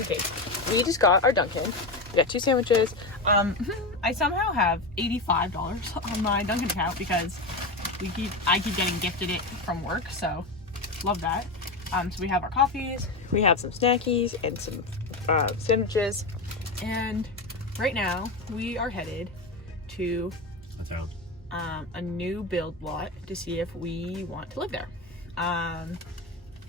Okay, we just got our Dunkin'. We got 2 sandwiches. I somehow have $85 on my Dunkin' account because I keep getting gifted it from work, so love that. So we have our coffees, we have some snackies and some sandwiches, and right now we are headed to a new build lot to see if we want to live there.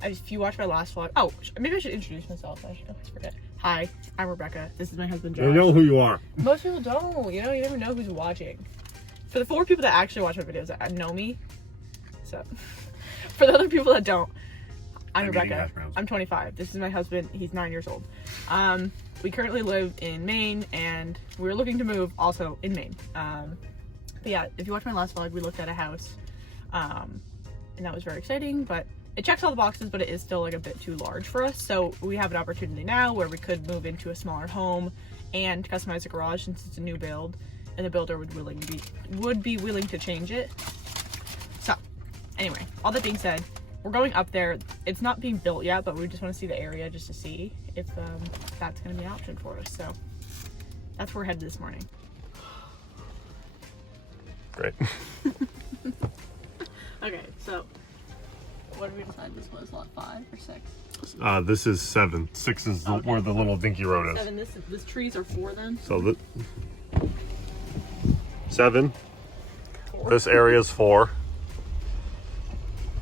If you watched my last vlog, oh, maybe I should introduce myself. I always forget. Hi, I'm Rebecca. This is my husband, Josh. You know who you are. Most people don't. You never know who's watching. For the 4 people that actually watch my videos that know me, so for the other people that don't, I'm Rebecca. I'm 25. This is my husband. He's 9 years old. We currently live in Maine, and we're looking to move also in Maine. But yeah, if you watch my last vlog, we looked at a house, and that was very exciting, but it checks all the boxes, but it is still like a bit too large for us. So we have an opportunity now where we could move into a smaller home and customize the garage since it's a new build, and the builder would be willing to change it. So anyway, all that being said, we're going up there. It's not being built yet, but we just want to see the area just to see if that's going to be an option for us. So that's where we're headed this morning. Great. Okay, so what did we decide this was? Lot 5 or 6? This is 7. 6 is where the little dinky road is. 7. This trees are 4 then. So 7. 4. This area is 4.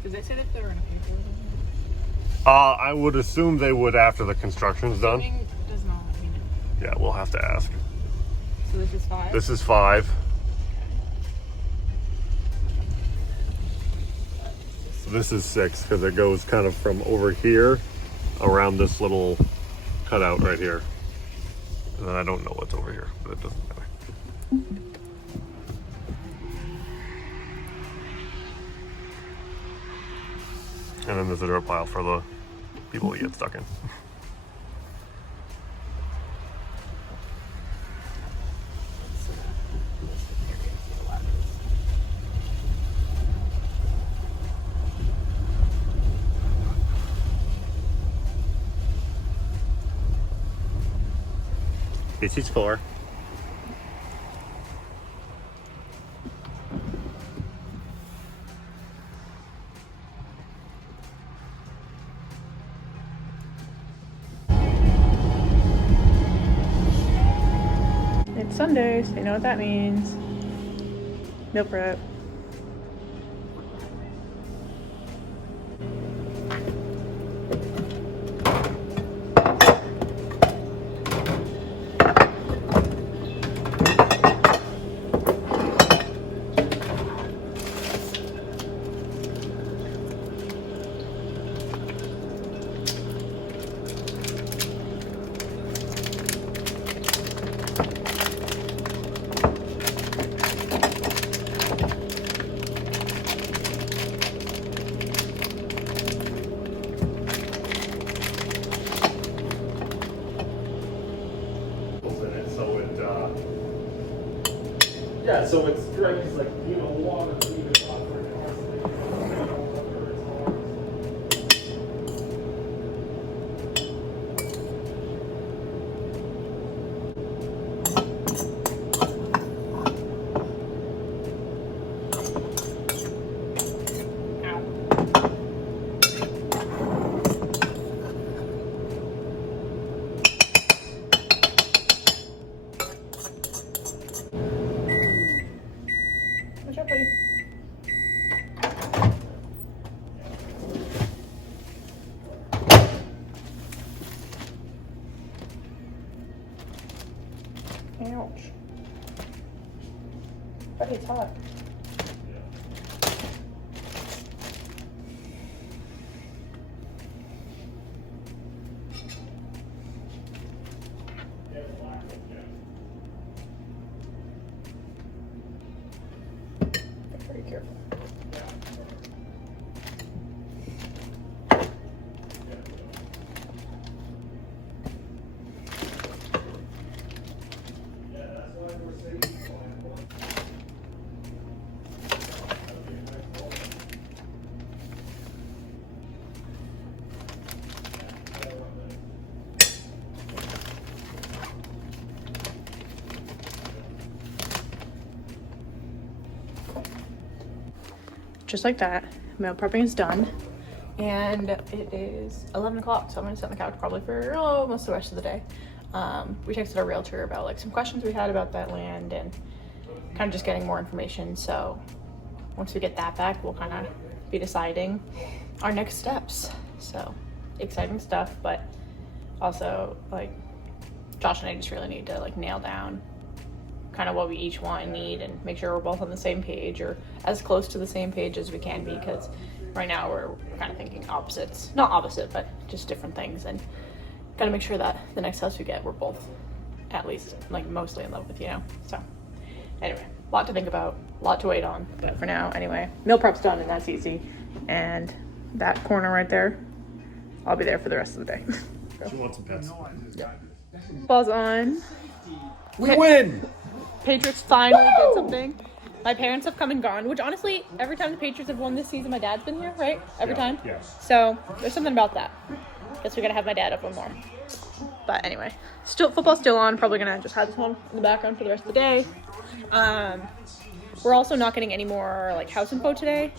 Did they say that they were in a paper? I would assume they would after the construction's done. Does not mean it. Yeah, we'll have to ask. So this is 5? This is 5. So this is 6 because it goes kind of from over here around this little cutout right here. And then I don't know what's over here, but it doesn't matter. And then there's a dirt pile for the people that get stuck in. This is 4. It's Sunday, so you know what that means. Meal prep. Yeah, so it's great because like water even Ouch. Buddy, it's hot. Be careful. just like that, meal prepping is done. And it is 11 o'clock, so I'm gonna sit on the couch probably for most of the rest of the day. We texted our realtor about like some questions we had about that land and kind of just getting more information. So once we get that back, we'll kind of be deciding our next steps. So exciting stuff, but also like Josh and I just really need to like nail down kind of what we each want and need and make sure we're both on the same page or as close to the same page as we can be, because right now we're kind of thinking opposites. Not opposite, but just different things, and gotta make sure that the next house we get, we're both at least like mostly in love with, you know? So anyway, a lot to think about, a lot to wait on, but for now, anyway, meal prep's done and that's easy. And that corner right there, I'll be there for the rest of the day. She wants some pets. Yeah. Ball's on. We win! Patriots finally did something. My parents have come and gone, which honestly, every time the Patriots have won this season, my dad's been here, right? Every time? Yes. So there's something about that. Guess we gotta have my dad up one more. But anyway, football's still on. Probably gonna just have this one in the background for the rest of the day. We're also not getting any more like house info today,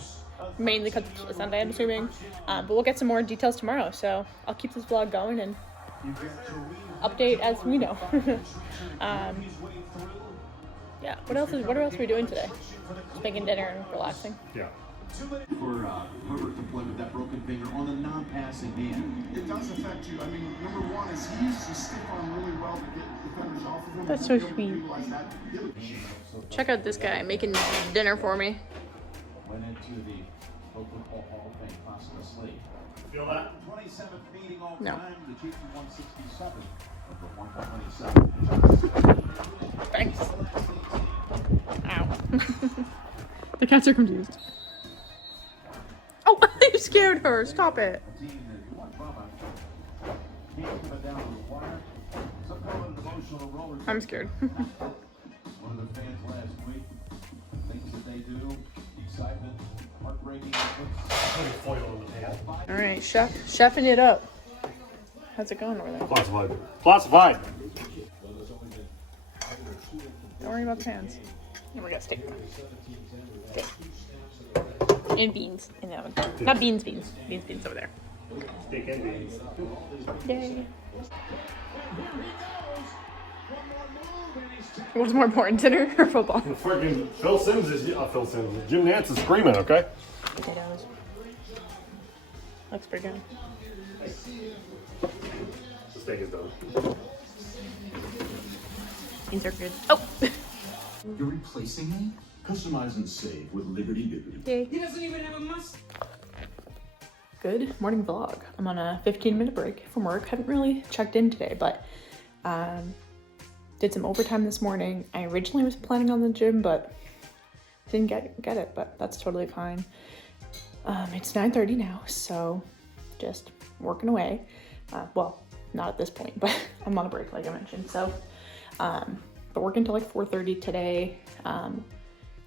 mainly because it's Sunday, I'm assuming. But we'll get some more details tomorrow. So I'll keep this vlog going and update as we know. Yeah. What else are we doing today? Just making dinner and relaxing. Yeah. For Herbert to play with that broken finger on the non-passing hand. It does affect you. I mean, number one is he used to stick on really well to get defenders off of him. That's so sweet. Check out this guy making dinner for me. Went into the Football Hall of Fame posthumously. Feel that? 27th meeting all No. time. The Chiefs 167 of the 127. Thanks. Ow. The cats are confused. Oh, you scared her. Stop it. I'm scared. One of the fans last week, things that they do, excitement, heartbreaking. All right, chefing it up. How's it going over there? Classified. Classified! Don't worry about the pans. And we got steak. Steak. And beans in the oven. Not beans. Beans over there. Steak and beans. Yay. What's more important, dinner or football? Freaking Phil Sims is Jim Nance is screaming, okay? Potatoes. Looks pretty good. The steak is done. Beans are good. Oh! You're replacing me? Customize and save with Liberty Liberty. Yay. He doesn't even have a must. Good morning vlog. I'm on a 15-minute break from work. Haven't really checked in today, but did some overtime this morning. I originally was planning on the gym, but didn't get it, but that's totally fine. It's 9:30 now, so just working away. Well, not at this point, but I'm on a break like I mentioned. So, but working till like 4:30 today.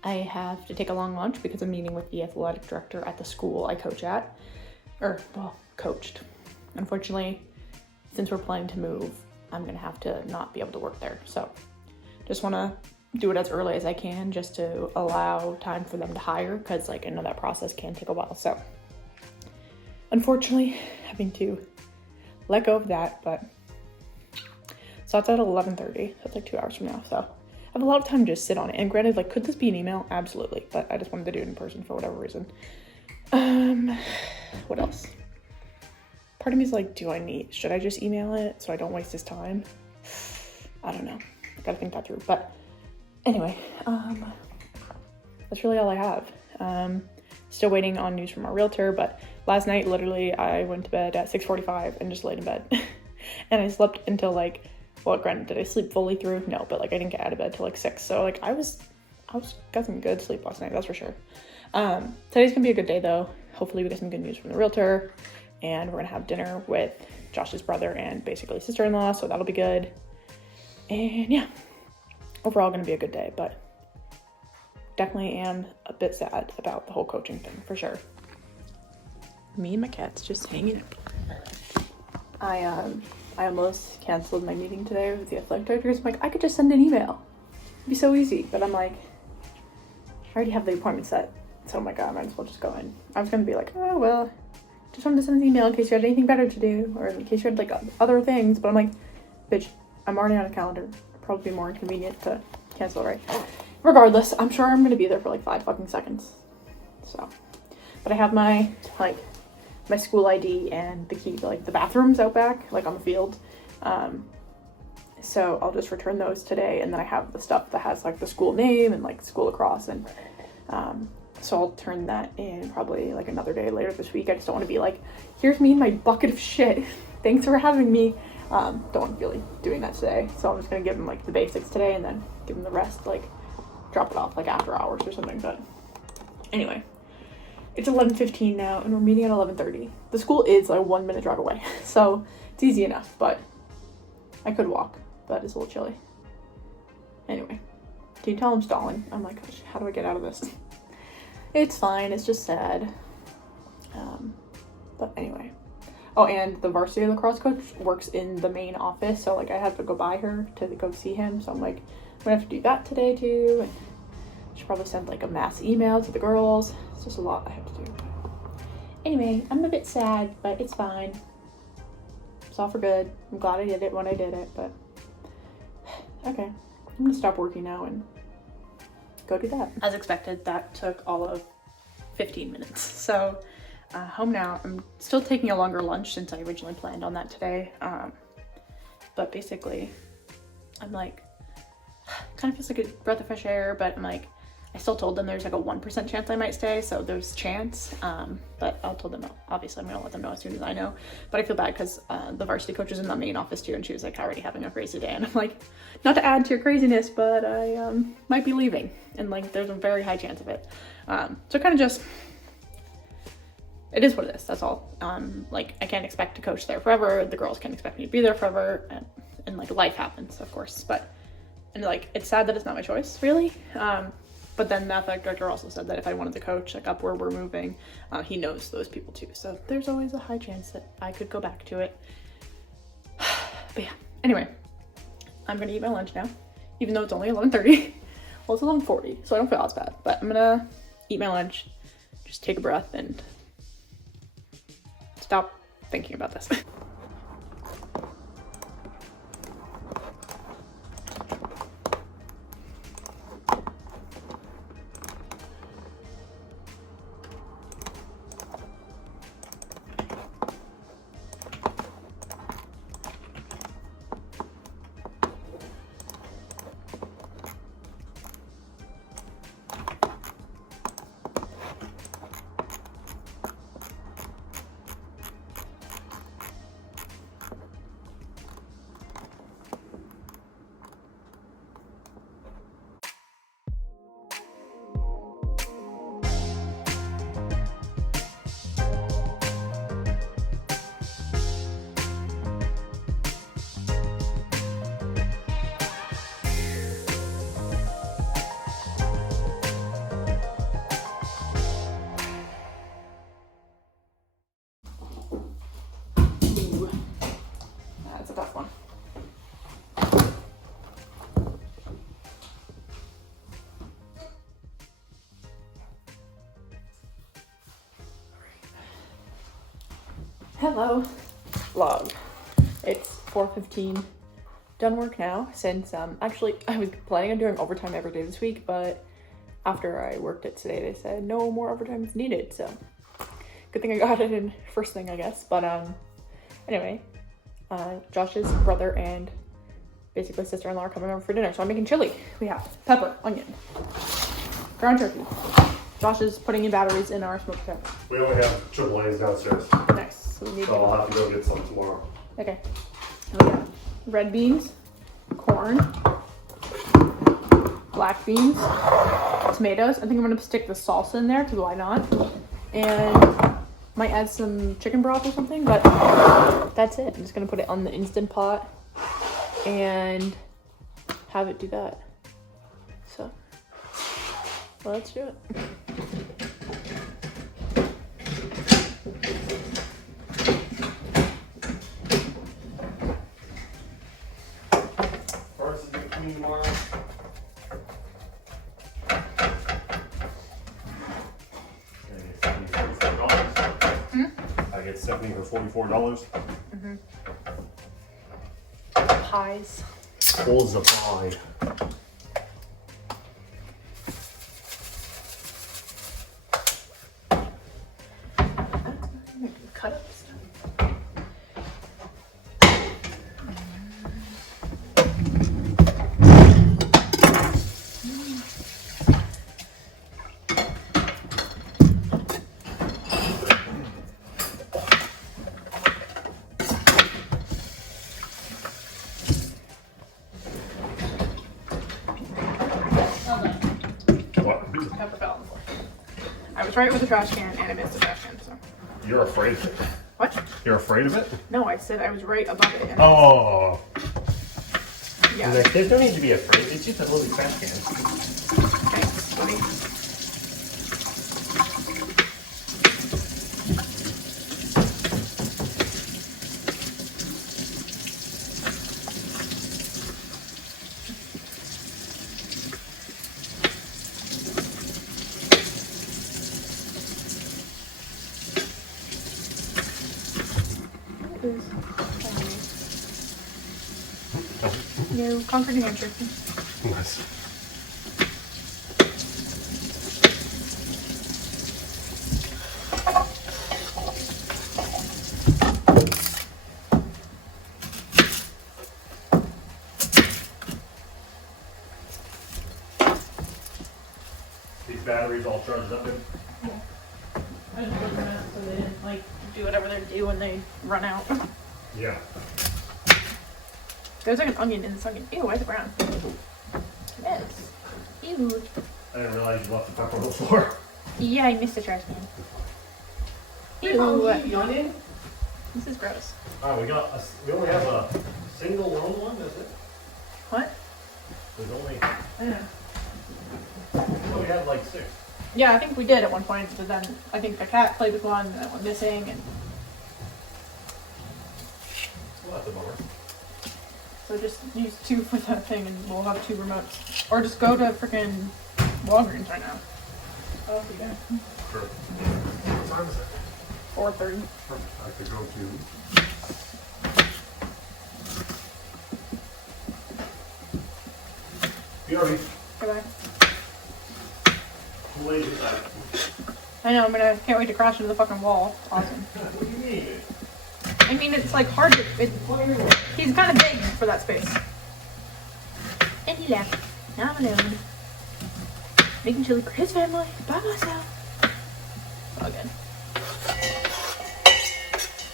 I have to take a long lunch because I'm meeting with the athletic director at the school I coach at, coached. Unfortunately, since we're planning to move, I'm gonna have to not be able to work there. So just wanna do it as early as I can just to allow time for them to hire, because like I know that process can take a while. So unfortunately, having to let go of that, but so it's at 11:30. That's like 2 hours from now. So I have a lot of time to just sit on it. And granted, like, could this be an email? Absolutely. But I just wanted to do it in person for whatever reason. What else? Part of me is like, should I just email it so I don't waste his time? I don't know. I gotta think that through. But anyway, that's really all I have. Still waiting on news from our realtor, but last night, literally, I went to bed at 6:45 and just laid in bed. And I slept until like, well, granted, did I sleep fully through? No, but like I didn't get out of bed till like 6. So like I got some good sleep last night, that's for sure. Today's gonna be a good day though. Hopefully we get some good news from the realtor, and we're gonna have dinner with Josh's brother and basically sister-in-law, so that'll be good. And yeah, overall gonna be a good day, but definitely am a bit sad about the whole coaching thing for sure. Me and my cat's just hanging out. I almost canceled my meeting today with the athletic directors. I'm like, I could just send an email. It'd be so easy. But I'm like, I already have the appointment set. So I'm like, oh, I might as well just go in. I was gonna be like, oh, well, just wanted to send an email in case you had anything better to do, or in case you had like other things. But I'm like, bitch, I'm already on a calendar. It'd probably be more inconvenient to cancel, right? Regardless, I'm sure I'm gonna be there for like 5 fucking seconds. So, but I have my school ID and the key to like the bathrooms out back, like on the field. So I'll just return those today, and then I have the stuff that has like the school name and like school across, and so I'll turn that in probably like another day later this week. I just don't want to be like, here's me and my bucket of shit. Thanks for having me. Don't want to be like doing that today. So I'm just gonna give them like the basics today, and then give them the rest, like drop it off like after hours or something. But anyway, it's 11:15 now, and we're meeting at 11:30. The school is like a 1 minute drive away, so it's easy enough. But I could walk, but it's a little chilly. Anyway, can you tell I'm stalling? I'm like, gosh, how do I get out of this? It's fine, it's just sad. But anyway. Oh, and the varsity lacrosse coach works in the main office, so like I have to go by her to go see him. So I'm like, I'm gonna have to do that today too. And I should probably send like a mass email to the girls. It's just a lot I have to do. Anyway, I'm a bit sad, but it's fine. It's all for good. I'm glad I did it when I did it, but okay. I'm gonna stop working now and go do that. As expected, that took all of 15 minutes. So home now. I'm still taking a longer lunch since I originally planned on that today. But basically, I'm like, kind of feels like a breath of fresh air, but I'm like, I still told them there's like a 1% chance I might stay, so there's chance. But I told them, obviously I'm gonna let them know as soon as I know. But I feel bad because the varsity coach is in the main office too, and she was like already having a crazy day. And I'm like, not to add to your craziness, but I might be leaving, and like there's a very high chance of it. So kind of just, it is what it is, that's all. Like I can't expect to coach there forever. The girls can't expect me to be there forever, and like life happens, of course. And like, it's sad that it's not my choice, really. But then the athletic director also said that if I wanted to coach like up where we're moving, he knows those people too. So there's always a high chance that I could go back to it. But yeah, anyway, I'm gonna eat my lunch now, even though it's only 11:30. Well, it's 11:40, so I don't feel as bad. But I'm gonna eat my lunch, just take a breath, and stop thinking about this. That's a tough one. Hello, vlog. It's 4:15. Done work now since actually I was planning on doing overtime every day this week, but after I worked it today, they said no more overtime is needed. So good thing I got it in first thing, I guess. But anyway, Josh's brother and basically sister-in-law are coming over for dinner, so I'm making chili. We have pepper, onion, ground turkey. Josh is putting in batteries in our smoker kettle. We only have AAA's downstairs. Nice. So we need So I'll have to go get some tomorrow. Okay. And we got red beans, corn, black beans, tomatoes. I think I'm gonna stick the salsa in there because why not? And might add some chicken broth or something, but that's it. I'm just gonna put it on the Instant Pot and have it do that. So let's do it. First is gonna clean tomorrow. Stephanie for $44. Pies. Pulls a pie. Cut up stuff. Pepper fell on the floor. I was right with the trash can and I missed the trash can, so. You're afraid of it? What? You're afraid of it? No, I said I was right above it. Oh. Yeah. Like, there's no need to be afraid. It's just a little trash can. Thanks, buddy. No, concrete New Hampshire. Nice. These batteries all charged up in? I just put them out so they didn't like do whatever they do when they run out. Yeah. There's like an onion in this onion. Ew, why is it brown? Yes. Ew. I didn't realize you left the pepper on the floor. Yeah, I missed the trash can. Ew. The onion? This is gross. Alright, we only have a single lone one, is it? What? There's only, I know. we had like 6. Yeah, I think we did at one point, but then I think the cat played with one and that went missing, and Well, that's a bummer. so just use 2 for that thing and we'll have 2 remotes. Or just go to freaking Walgreens right now. Oh, yeah. Sure. What time is it? 4:30. I could go to. BRB. Goodbye. Lazy side. I know, can't wait to crash into the fucking wall. Awesome. What do you mean? I mean, it's like hard to, he's kind of big for that space. And he left. Now I'm alone. Making chili for his family, by myself. All good.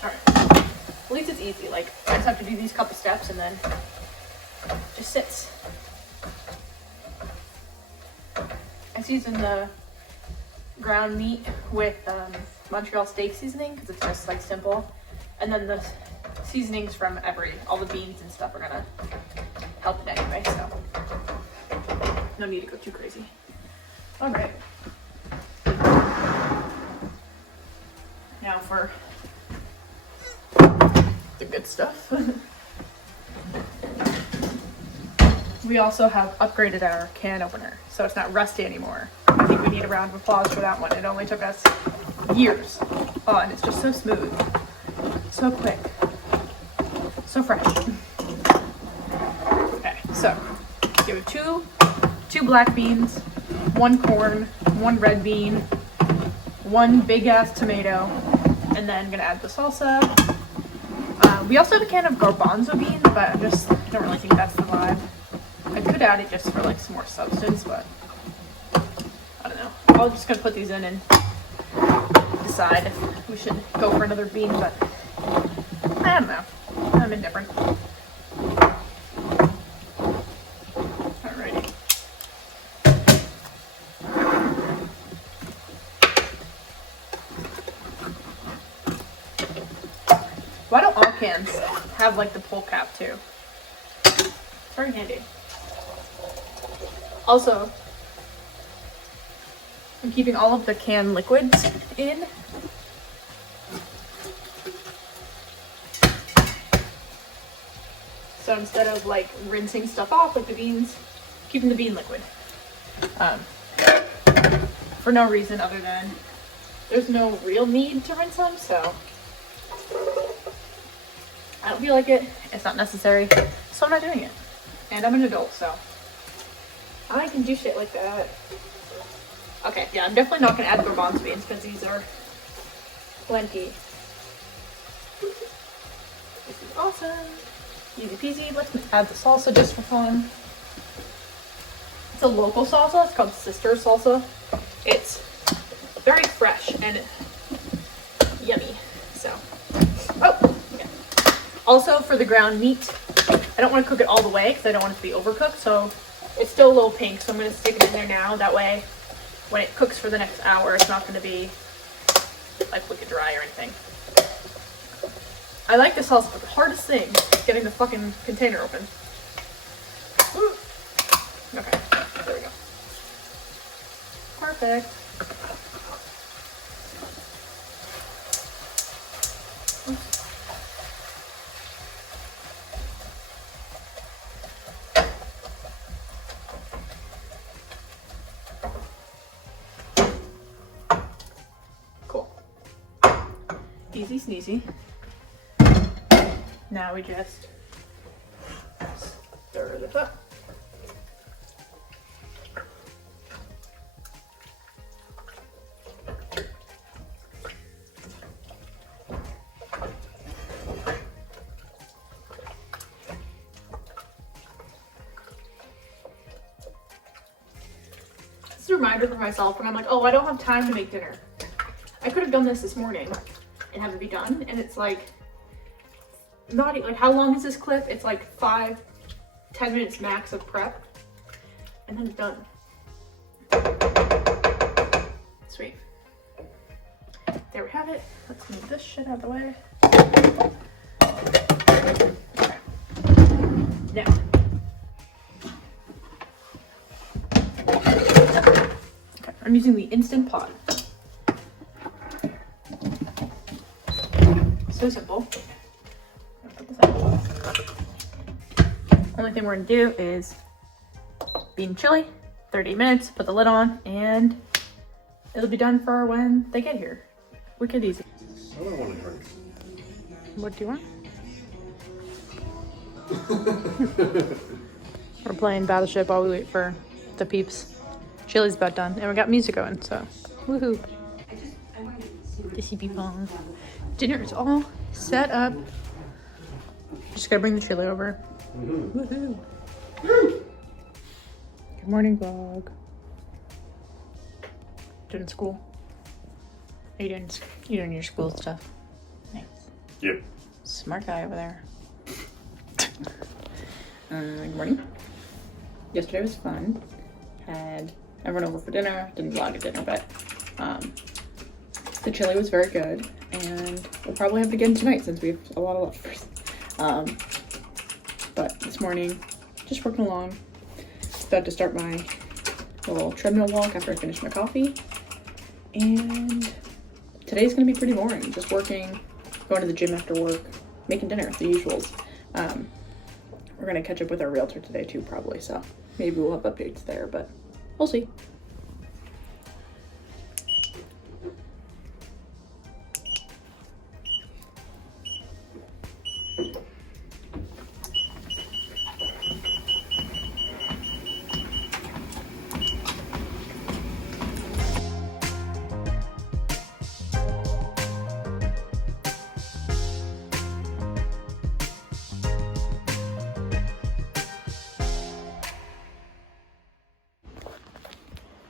Alright. At least it's easy. Like, I just have to do these couple steps and then it just sits. I season the ground meat with Montreal steak seasoning because it's just like simple. And then the seasonings from all the beans and stuff are gonna help it anyway, so no need to go too crazy. All right. Now for the good stuff. We also have upgraded our can opener, so it's not rusty anymore. I think we need a round of applause for that one. It only took us years. Oh, and it's just so smooth. So quick. So fresh. Okay, so give it two black beans, 1 corn, 1 red bean, 1 big ass tomato, and then I'm gonna add the salsa. We also have a can of garbanzo beans, but I don't really think that's the vibe. I could add it just for like some more substance, but I don't know. I'm just gonna put these in and decide if we should go for another bean, but I don't know. I'm indifferent. Alrighty. Why don't all cans have like the pull cap too? It's very handy. Also, I'm keeping all of the canned liquids in. So instead of like rinsing stuff off with the beans, keeping the bean liquid. For no reason other than there's no real need to rinse them, so I don't feel like it. It's not necessary. So I'm not doing it. And I'm an adult, so I can do shit like that. Okay, yeah, I'm definitely not gonna add garbanzo beans because these are plenty. This is awesome. Easy peasy. Let's add the salsa just for fun. It's a local salsa. It's called Sister Salsa. It's very fresh and yummy. So, oh, yeah. Also for the ground meat, I don't want to cook it all the way because I don't want it to be overcooked. So it's still a little pink. So I'm going to stick it in there now. That way, when it cooks for the next hour, it's not going to be like wicked dry or anything. I like the salsa, but the hardest thing is getting the fucking container open. Woo. Okay, there we go. Perfect. Cool. Easy sneezy. Now we just stir this up. This is a reminder for myself when I'm like, oh, I don't have time to make dinner. I could have done this morning and have it be done, and it's like, not like, how long is this clip? It's like 5-10 minutes max of prep, and then it's done. Sweet. There we have it. Let's move this shit out of the way. Okay. Now, okay, I'm using the Instant Pot. So simple. Only thing we're gonna do is bean chili, 30 minutes, put the lid on, and it'll be done for when they get here. Wicked easy. I don't want to drink. What do you want? We're playing Battleship while we wait for the peeps. Chili's about done, and we got music going, so woohoo. This be fun. Dinner is all set up. Just gotta bring the chili over. Woohoo. Good morning, vlog. Doing school? Are you doing your school stuff? Nice. Yep. Smart guy over there. Good morning. Yesterday was fun. Had everyone over for dinner. Didn't vlog at dinner, but the chili was very good, and we'll probably have it again tonight since we have a lot of leftovers. But this morning, just working along. About to start my little treadmill walk after I finish my coffee. And today's gonna be pretty boring. Just working, going to the gym after work, making dinner, the usuals. We're gonna catch up with our realtor today too, probably. So maybe we'll have updates there, but we'll see.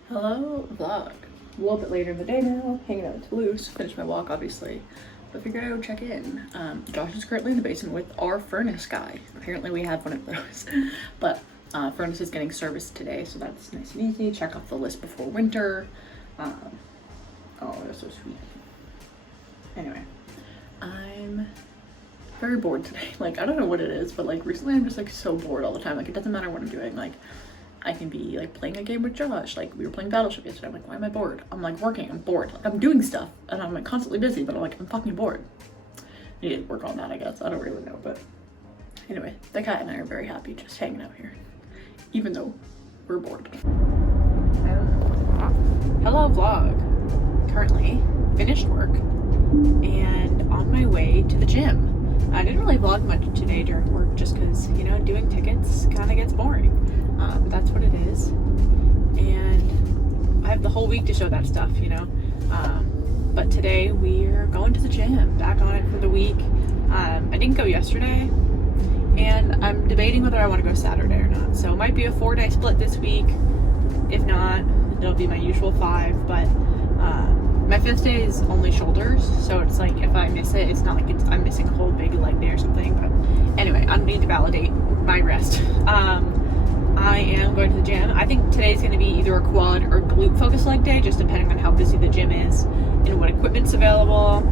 Hello, vlog. A little bit later in the day now, hanging out in Toulouse. Finished my walk, obviously, but figured I would check in. Josh is currently in the basement with our furnace guy. Apparently we had one of those, but furnace is getting serviced today, so that's nice and easy. Check off the list before winter. Oh, that's so sweet. Anyway, I'm very bored today. Like, I don't know what it is, but like recently I'm just like so bored all the time. Like, it doesn't matter what I'm doing. Like, I can be like playing a game with Josh. Like, we were playing Battleship yesterday. I'm like, why am I bored? I'm like working, I'm bored. Like, I'm doing stuff and I'm like constantly busy, but I'm like, I'm fucking bored. I need to work on that, I guess. I don't really know, but anyway, the cat and I are very happy just hanging out here, even though we're bored. Hello, vlog. Currently finished work and on my way to the gym. I didn't really vlog much today during work just because, you know, doing tickets kind of gets boring. But that's what it is. And I have the whole week to show that stuff, you know. But today we're going to the gym, back on it for the week. I didn't go yesterday, and I'm debating whether I want to go Saturday or not. So it might be a 4-day split this week. If not, it'll be my usual 5. But my 5th day is only shoulders, so it's like if I miss it, it's not like I'm missing a whole big leg day or something. But anyway, I don't need to validate my rest. I am going to the gym. I think today's going to be either a quad or glute focused leg day, just depending on how busy the gym is and what equipment's available.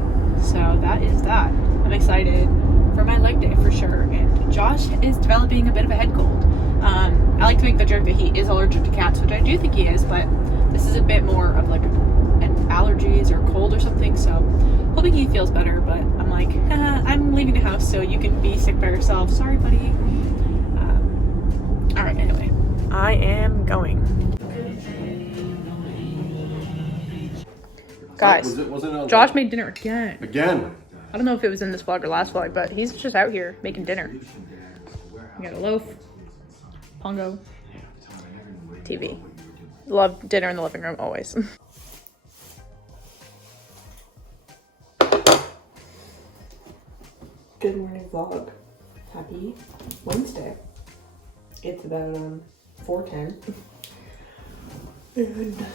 So that is that. I'm excited for my leg day for sure. And Josh is developing a bit of a head cold. I like to make the joke that he is allergic to cats, which I do think he is, but this is a bit more of like an allergies or cold or something. So hoping he feels better, but I'm like, I'm leaving the house so you can be sick by yourself. Sorry, buddy. All right, anyway, I am going. Guys, Josh made dinner again. Again? I don't know if it was in this vlog or last vlog, but he's just out here making dinner. We got a loaf, pongo, TV. Love dinner in the living room, always. Good morning vlog. Happy Wednesday. It's about 4:10. And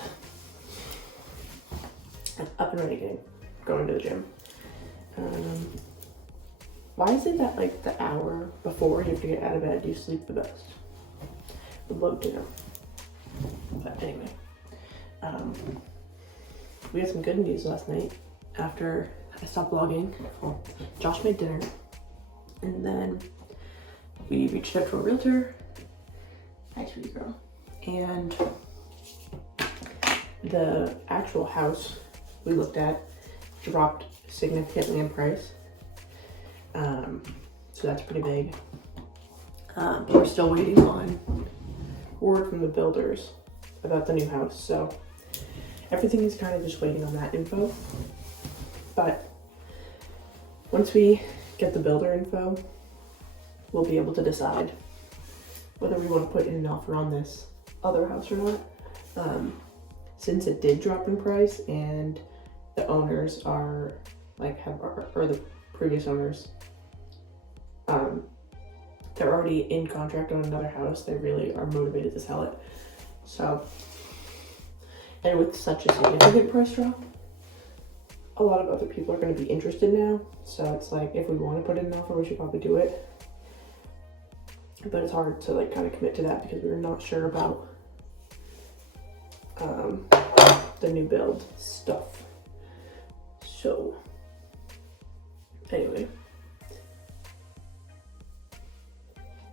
I'm up and ready going to the gym. Why is it that like the hour before you have to get out of bed, you sleep the best? Would love to know. But anyway, we had some good news last night after I stopped vlogging. Well, Josh made dinner, and then we reached out to a realtor. Hi, sweetie girl. And the actual house we looked at dropped significantly in price. So that's pretty big. But we're still waiting on word from the builders about the new house. So everything is kind of just waiting on that info. But once we get the builder info, we'll be able to decide whether we want to put in an offer on this other house or not. Since it did drop in price and the owners are like or the previous owners, they're already in contract on another house. They really are motivated to sell it. So, and with such a significant price drop, a lot of other people are going to be interested now. So it's like, if we want to put in an offer, we should probably do it. But it's hard to like kind of commit to that because we're not sure about the new build stuff. So anyway,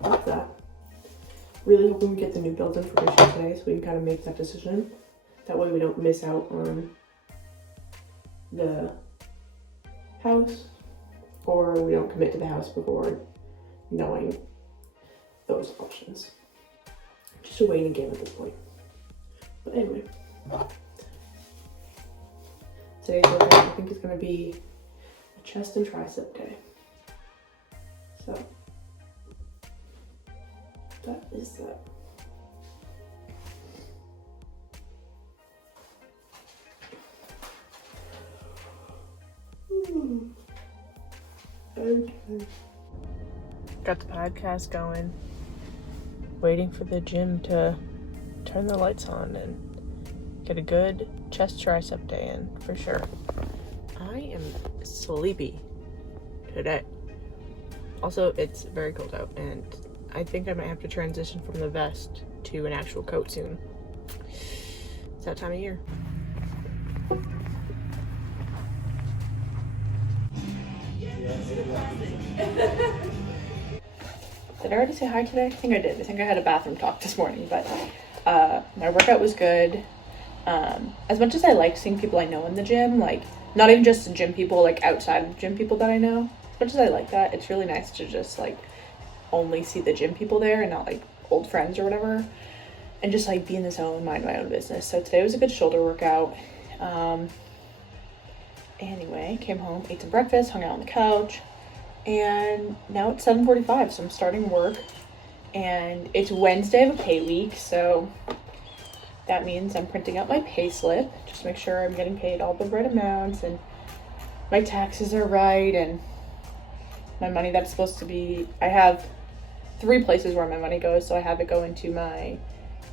like that. Really hoping we get the new build information today so we can kind of make that decision. That way we don't miss out on the house, or we don't commit to the house before knowing those options. Just a waiting game at this point. But anyway, today's workout I think is going to be a chest and tricep day. So that is that. Okay. Got the podcast going. Waiting for the gym to turn the lights on and get a good chest tricep day in for sure. I am sleepy today. Also, it's very cold out and I think I might have to transition from the vest to an actual coat soon. It's that time of year. Did I already say hi today? I think I did. I think I had a bathroom talk this morning, but my workout was good. As much as I like seeing people I know in the gym, like not even just gym people, like outside of gym people that I know, as much as I like that, it's really nice to just like only see the gym people there and not like old friends or whatever, and just like be in the zone, mind my own business. So today was a good shoulder workout. Anyway, came home, ate some breakfast, hung out on the couch, And now it's 7:45, so I'm starting work. And it's Wednesday of a pay week, so that means I'm printing out my pay slip. Just make sure I'm getting paid all the right amounts and my taxes are right and my money that's supposed to be, I have 3 places where my money goes. So I have it go into my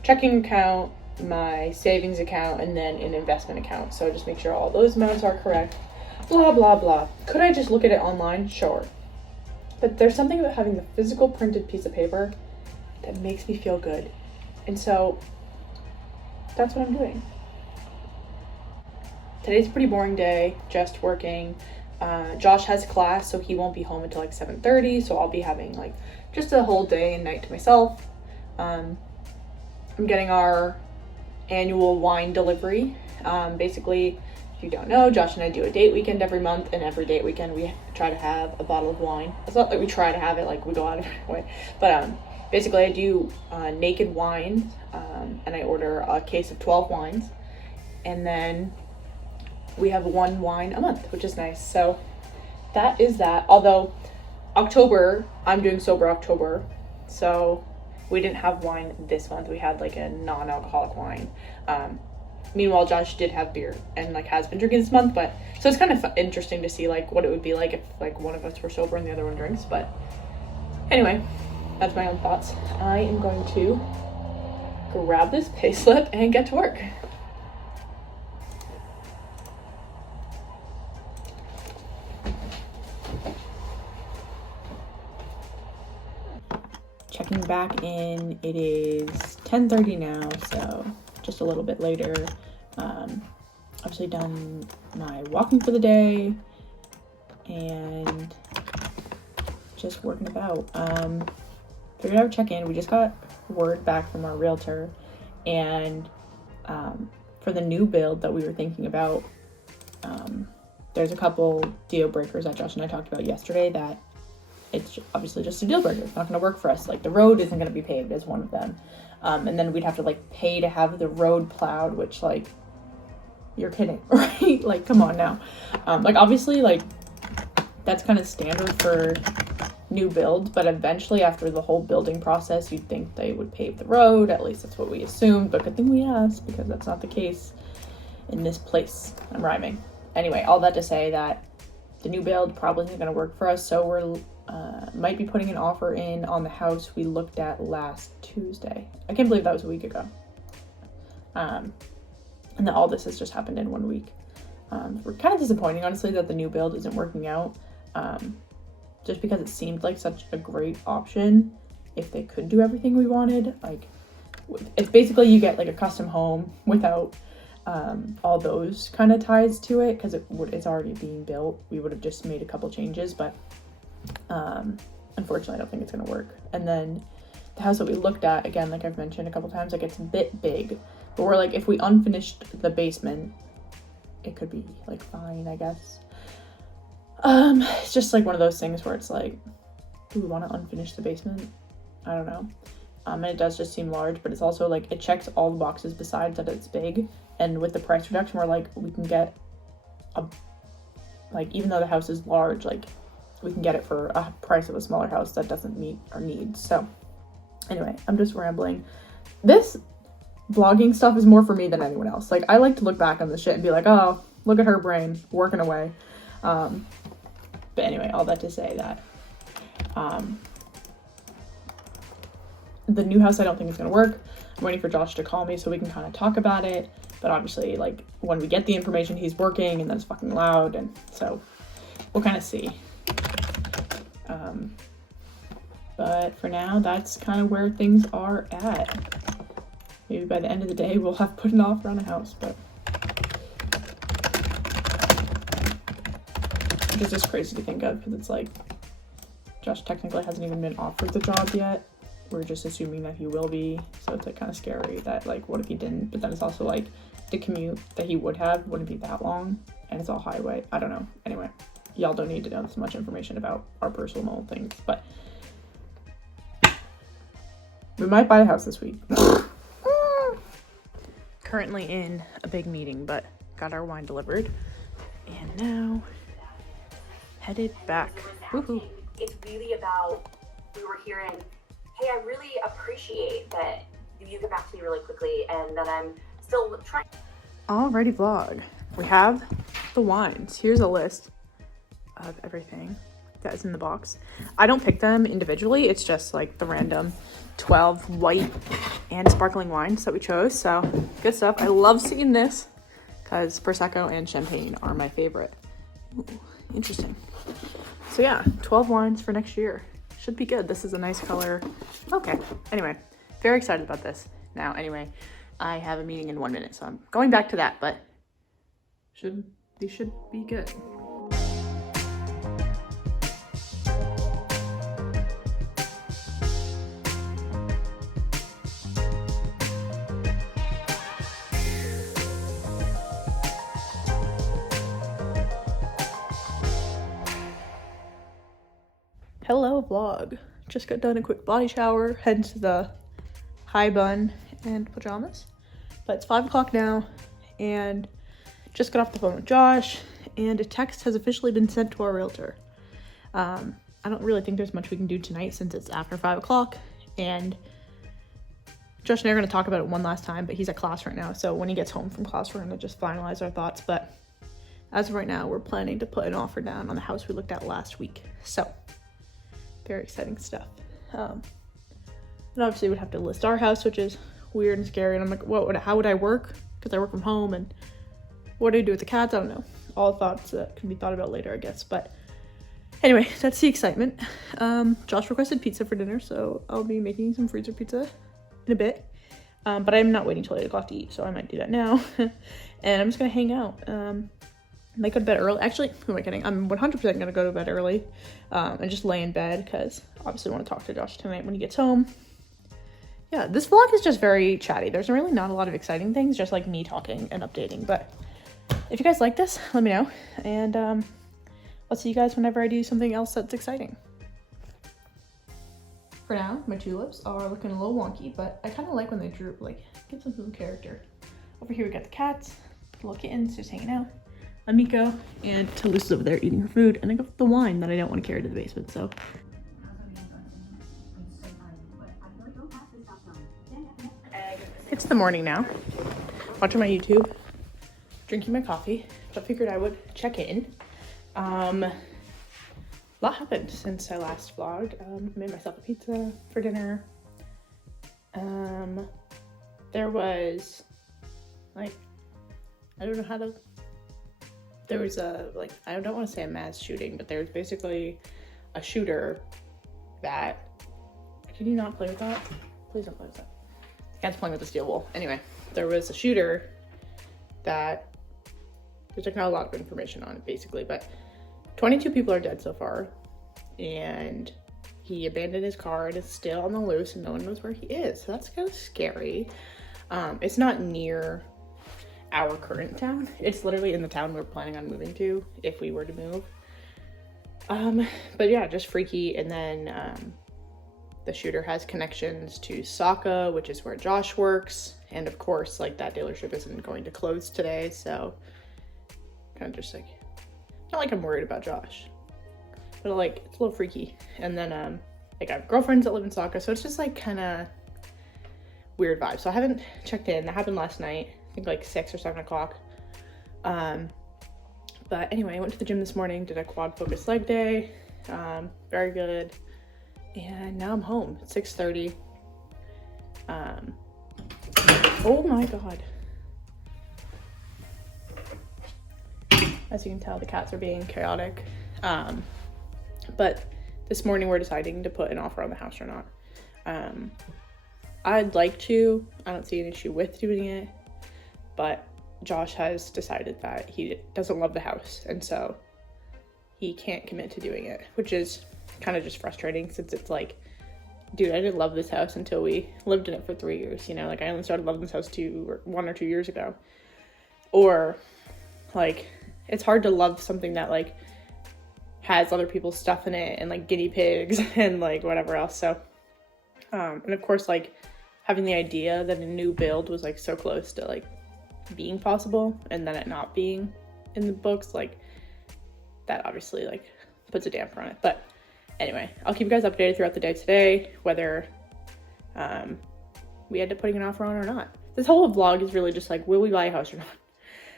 checking account, my savings account, and then an investment account. So just make sure all those amounts are correct. Blah, blah, blah. Could I just look at it online? Sure. But there's something about having the physical printed piece of paper that makes me feel good. And so that's what I'm doing. Today's a pretty boring day, just working. Josh has class, so he won't be home until like 7:30, so I'll be having like just a whole day and night to myself. I'm getting our annual wine delivery. Basically, if you don't know, Josh and I do a date weekend every month, and every date weekend we try to have a bottle of wine. It's not that we try to have it, like we go out of our way, but basically I do naked wines, and I order a case of 12 wines, and then we have 1 wine a month, which is nice. So that is that. Although October, I'm doing sober October, so we didn't have wine this month. We had like a non-alcoholic wine. Meanwhile, Josh did have beer and like has been drinking this month, but so it's kind of interesting to see like what it would be like if like one of us were sober and the other one drinks. But anyway, that's my own thoughts. I am going to grab this pay slip and get to work. Checking back in, it is 10:30 now, so just a little bit later. Obviously done my walking for the day and just working about. Figured I would check in. We just got word back from our realtor, and for the new build that we were thinking about, there's a couple deal breakers that Josh and I talked about yesterday that it's obviously just a deal breaker. It's not going to work for us. Like the road isn't going to be paved as one of them. And then we'd have to like pay to have the road plowed, which like, you're kidding, right? Like, come on now. Like obviously like that's kind of standard for new builds, but eventually after the whole building process, you'd think they would pave the road. At least that's what we assumed, but good thing we asked because that's not the case in this place. I'm rhyming. Anyway, all that to say that the new build probably isn't going to work for us. So we're might be putting an offer in on the house we looked at last Tuesday. I can't believe that was a week ago. And that all this has just happened in 1 week. We're kind of disappointing, honestly, that the new build isn't working out. Just because it seemed like such a great option if they could do everything we wanted. Like, it's basically you get like a custom home without all those kind of ties to it because it's already being built. We would have just made a couple changes, but unfortunately I don't think it's going to work. And then the house that we looked at, again, like I've mentioned a couple times, like it's a bit big, but we're like, if we unfinished the basement, it could be like fine, I guess. It's just like one of those things where it's like, do we want to unfinish the basement? I don't know. And it does just seem large, but it's also like, it checks all the boxes besides that it's big. And with the price reduction, we're like, we can get like, even though the house is large, like we can get it for a price of a smaller house that doesn't meet our needs. So anyway, I'm just rambling. This vlogging stuff is more for me than anyone else. Like, I like to look back on this shit and be like, oh, look at her brain working away. But anyway, all that to say that the new house I don't think is going to work. I'm waiting for Josh to call me so we can kind of talk about it. But obviously, like, when we get the information, he's working and then it's fucking loud. And so we'll kind of see. But for now, that's kind of where things are at. Maybe by the end of the day, we'll have put an offer on a house, but it's just crazy to think of because it's like, Josh technically hasn't even been offered the job yet. We're just assuming that he will be. So it's like kind of scary that like, what if he didn't? But then it's also like the commute that he would have wouldn't be that long and it's all highway. I don't know. Anyway, y'all don't need to know this much information about our personal things, but we might buy a house this week. Currently in a big meeting, but got our wine delivered and now headed back. Woohoo. it's really about, we were hearing, hey, I really appreciate that you get back to me really quickly and that I'm still trying. Alrighty vlog. We have the wines. Here's a list of everything that is in the box. I don't pick them individually. It's just like the random 12 white and sparkling wines that we chose. So good stuff. I love seeing this because Prosecco and Champagne are my favorite. Ooh, interesting. So yeah, 12 wines for next year. Should be good. This is a nice color. Okay. Anyway, very excited about this. Now, anyway, I have a meeting in 1 minute, so I'm going back to that, but these should be good. Hello vlog. Just got done a quick body shower, hence the high bun and pajamas. But it's 5 o'clock now and just got off the phone with Josh and a text has officially been sent to our realtor. I don't really think there's much we can do tonight since it's after 5 o'clock and Josh and I are going to talk about it one last time, but he's at class right now. So when he gets home from class, we're going to just finalize our thoughts. But as of right now, we're planning to put an offer down on the house we looked at last week. So very exciting stuff. And obviously we'd have to list our house, which is weird and scary. And I'm like, how would I work? Because I work from home and what do I do with the cats? I don't know. All thoughts that can be thought about later, I guess. But anyway, that's the excitement. Josh requested pizza for dinner, so I'll be making some freezer pizza in a bit. But I'm not waiting till 8 o'clock to eat, so I might do that now. And I'm just gonna hang out. Might go to bed early. Actually, who am I kidding? I'm 100% gonna go to bed early and just lay in bed because obviously I want to talk to Josh tonight when he gets home. Yeah, this vlog is just very chatty. There's really not a lot of exciting things, just like me talking and updating. But if you guys like this, let me know. And I'll see you guys whenever I do something else that's exciting. For now, my tulips are looking a little wonky, but I kind of like when they droop, like, give them some character. Over here we got the cats, the little kittens just hanging out. Amiko and Toulouse's over there eating her food, and I got the wine that I don't want to carry to the basement, so. It's the morning now. Watching my YouTube, drinking my coffee, so I figured I would check in. A lot happened since I last vlogged. Made myself a pizza for dinner. There was, like, I don't know how to, there was a, like, I don't want to say a mass shooting, but there was basically a shooter that, can you not play with that? Please don't play with that. The cat's playing with the steel wool. Anyway, there was a shooter that, there's like not a lot of information on it basically, but 22 people are dead so far, and he abandoned his car and is still on the loose and no one knows where he is. So that's kind of scary. It's not near our current town. It's literally in the town we're planning on moving to if we were to move. But yeah, just freaky. And then the shooter has connections to Saka, which is where Josh works. And of course, like, that dealership isn't going to close today. So kind of just like, not like I'm worried about Josh, but like, it's a little freaky. And then like, I have girlfriends that live in Saka, so it's just like kind of weird vibe. So I haven't checked in. That happened last night, I think like 6 or 7 o'clock. But anyway, I went to the gym this morning, did a quad focus leg day, very good. And now I'm home at 6:30. Oh my God. As you can tell, the cats are being chaotic. But this morning we're deciding to put an offer on the house or not. I'd like to. I don't see an issue with doing it, but Josh has decided that he doesn't love the house, and so he can't commit to doing it, which is kind of just frustrating since it's like, dude, I didn't love this house until we lived in it for 3 years, you know? Like, I only started loving this house 1 or 2 years ago. Or, like, it's hard to love something that, like, has other people's stuff in it and, like, guinea pigs and, like, whatever else. So, and of course, like, having the idea that a new build was, like, so close to, like, being possible and then it not being in the books, like, that obviously, like, puts a damper on it. But Anyway, I'll keep you guys updated throughout the day today, whether we end up putting an offer on or not. This whole vlog is really just like, will we buy a house or not?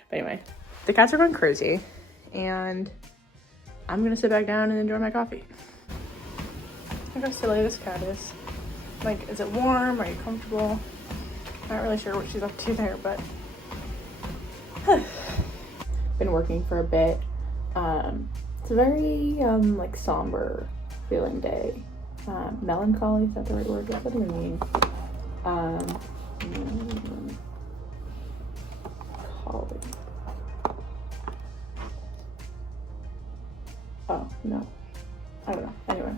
But anyway, the cats are going crazy, and I'm gonna sit back down and enjoy my coffee. Look how silly this cat is. Like, is it warm? Are you comfortable? Not really sure what she's up to there, but been working for a bit. It's a very like somber feeling day. Melancholy, is that the right word? What does that even mean? Collie. Oh no, I don't know. Anyway,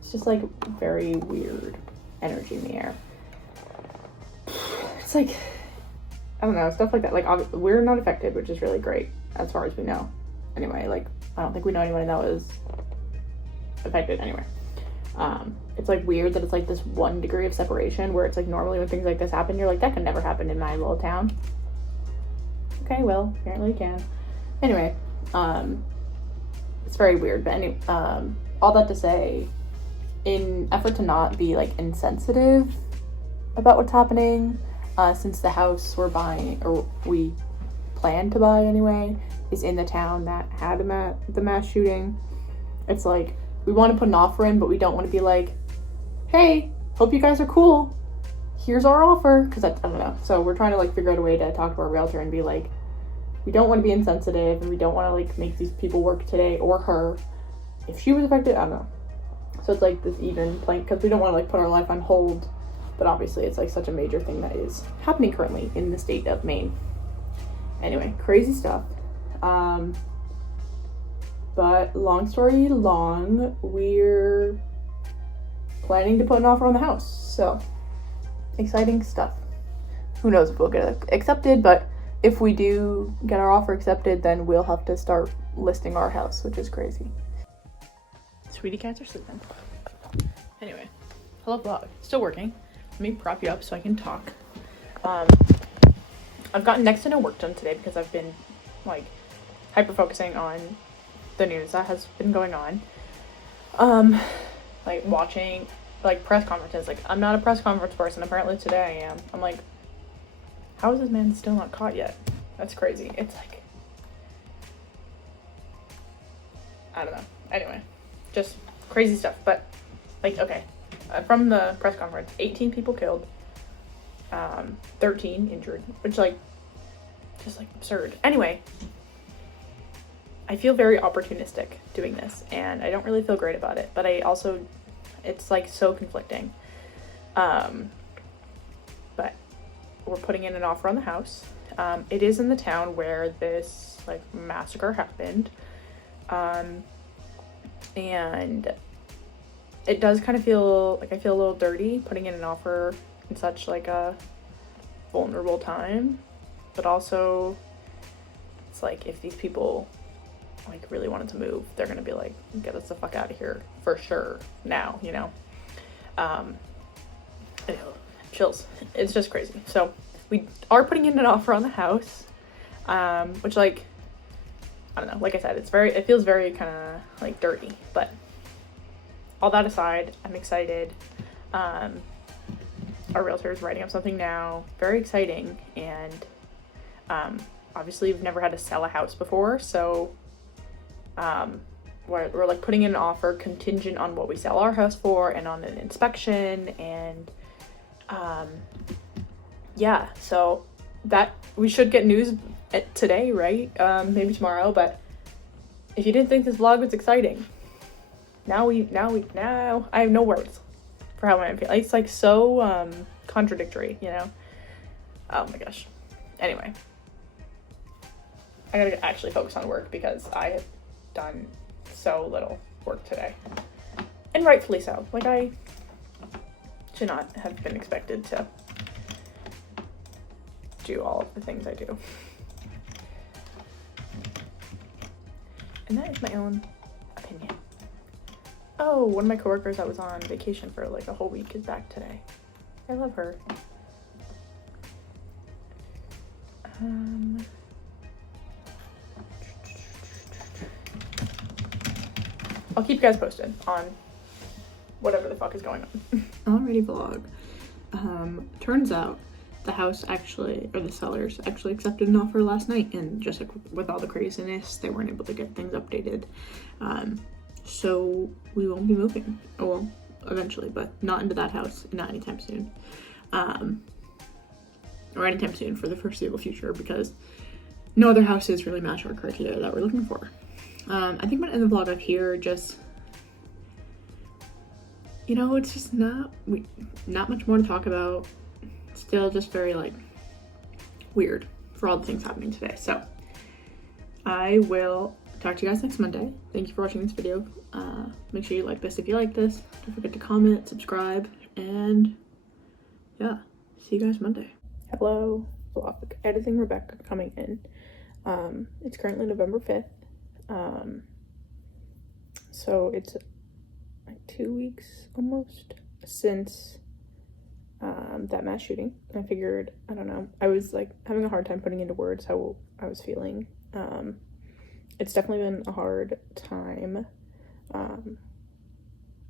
it's just like very weird energy in the air. It's like, I don't know, stuff like that. Like, we're not affected, which is really great as far as we know. Anyway, like, I don't think we know anyone that was affected anyway. It's like weird that it's like this 1 degree of separation, where it's like normally when things like this happen, you're like, that could never happen in my little town. Okay, well, apparently it can. Anyway, it's very weird, but anyway, all that to say, in effort to not be like insensitive about what's happening, since the house we're buying, or we plan to buy anyway, is in the town that had the mass shooting, it's like, we want to put an offer in, but we don't want to be like, hey, hope you guys are cool, here's our offer, because I don't know. So we're trying to like figure out a way to talk to our realtor and be like, we don't want to be insensitive, and we don't want to like make these people work today, or her, if she was affected, I don't know. So it's like this even playing, because we don't want to like put our life on hold, but obviously it's like such a major thing that is happening currently in the state of Maine. Anyway, crazy stuff. But long story long, we're planning to put an offer on the house. So exciting stuff. Who knows if we'll get it accepted, but if we do get our offer accepted, then we'll have to start listing our house, which is crazy. Sweetie cats are sleeping. Anyway, hello vlog. Still working. Let me prop you up so I can talk. I've gotten next to no work done today because I've been like hyper focusing on the news that has been going on. Like watching like press conferences. Like, I'm not a press conference person. Apparently today I am. I'm like, how is this man still not caught yet? That's crazy. It's like, I don't know. Anyway, just crazy stuff. But like, okay, from the press conference, 18 people killed, 13 injured, which like, just like absurd. Anyway, I feel very opportunistic doing this, and I don't really feel great about it, but I also, it's like so conflicting. But we're putting in an offer on the house. It is in the town where this like massacre happened. And it does kind of feel like I feel a little dirty putting in an offer in such like a vulnerable time, but also it's like, if these people like really wanted to move, they're gonna be like, get us the fuck out of here for sure now, you know. Ew, chills. It's just crazy. So we are putting in an offer on the house, which like, I don't know, like I said, it feels very kind of like dirty, but all that aside, I'm excited. Our realtor is writing up something now, very exciting, and obviously we've never had to sell a house before, so we're like putting in an offer contingent on what we sell our house for and on an inspection, and yeah, so that we should get news today, right? Maybe tomorrow, but if you didn't think this vlog was exciting, now I have no words for how I'm feeling. It's like so contradictory, you know. Oh my gosh. Anyway, I gotta actually focus on work because I have done so little work today, and rightfully so. Like, I should not have been expected to do all of the things I do. And that is my own opinion. Oh, one of my coworkers that was on vacation for like a whole week is back today. I love her. I'll keep you guys posted on whatever the fuck is going on. Alrighty, vlog. Turns out the house actually, or the sellers actually accepted an offer last night, and just like with all the craziness, they weren't able to get things updated. So we won't be moving. Well, eventually, but not into that house, not anytime soon. Or anytime soon for the foreseeable future, because no other houses really match our criteria that we're looking for. I think I'm gonna end the vlog up here. Just, you know, it's just not much more to talk about. Still just very like weird for all the things happening today. So I will talk to you guys next Monday. Thank you for watching this video. Make sure you like this if you like this. Don't forget to comment, subscribe, and yeah, see you guys Monday. Hello, vlog. Editing Rebecca coming in. It's currently November 5th. So it's like 2 weeks almost since that mass shooting. I figured, I don't know, I was like having a hard time putting into words how I was feeling. It's definitely been a hard time,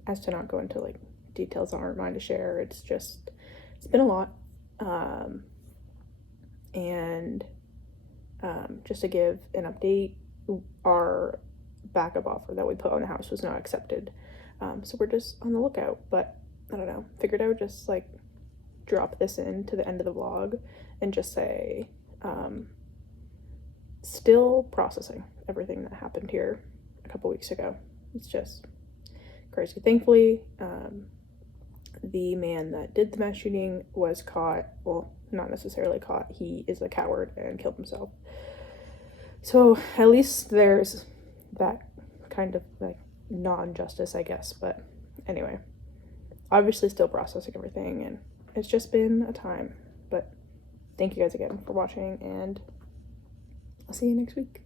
as to not go into like details that aren't mine to share. It's been a lot. And just to give an update, our backup offer that we put on the house was not accepted. So we're just on the lookout, but I don't know, figured I would just like drop this in to the end of the vlog and just say, still processing everything that happened here a couple weeks ago. It's just crazy. Thankfully, the man that did the mass shooting was caught. Well, not necessarily caught. He is a coward and killed himself. So at least there's that kind of like non-justice, I guess. But anyway, obviously still processing everything, and it's just been a time. But thank you guys again for watching, and I'll see you next week.